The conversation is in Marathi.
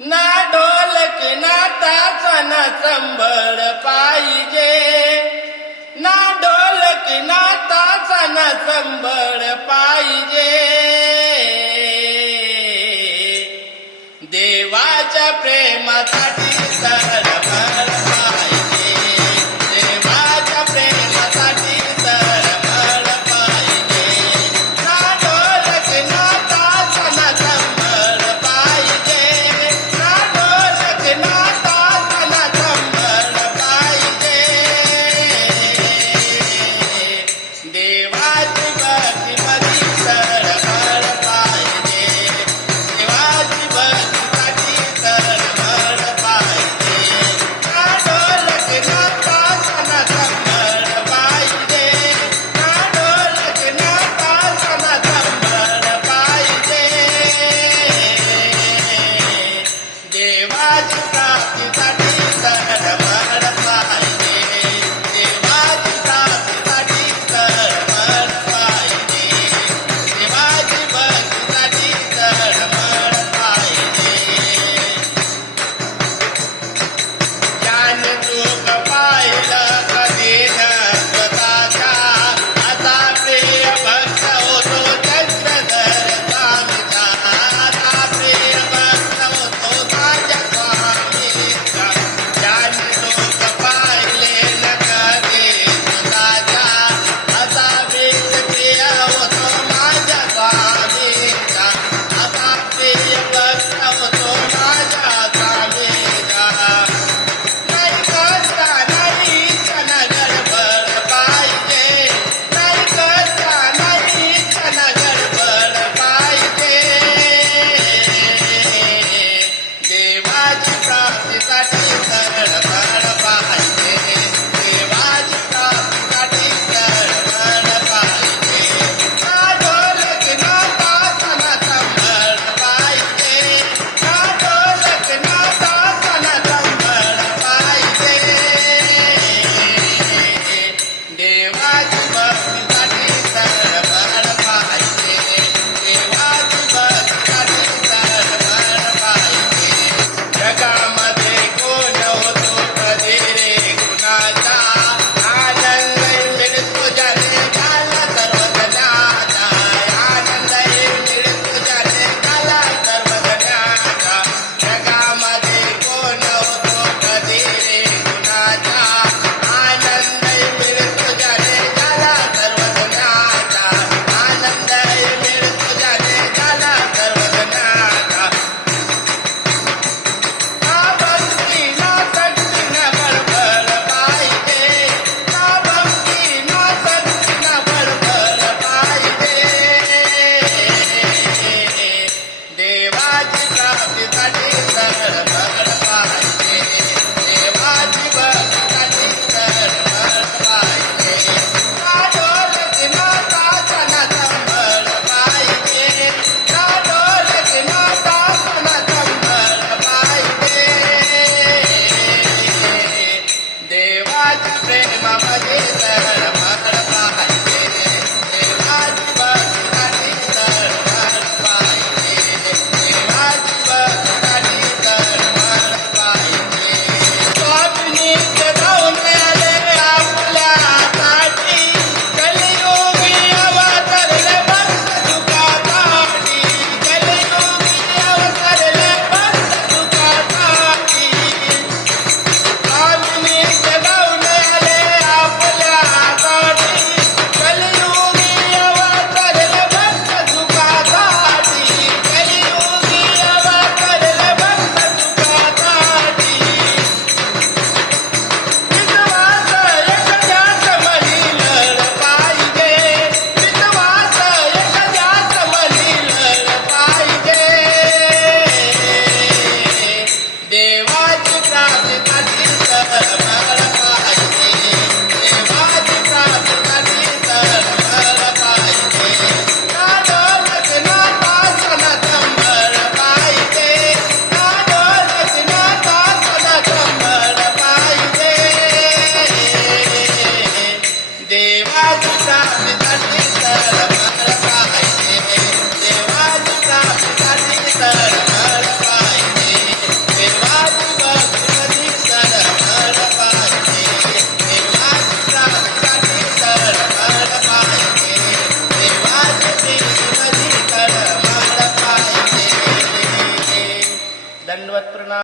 ना ढोलक ना ताचा ना संबळ पाहिजे. ना ढोलक ना ताचा ना संबळ पाहिजे. देवाच्या प्रेमासाठी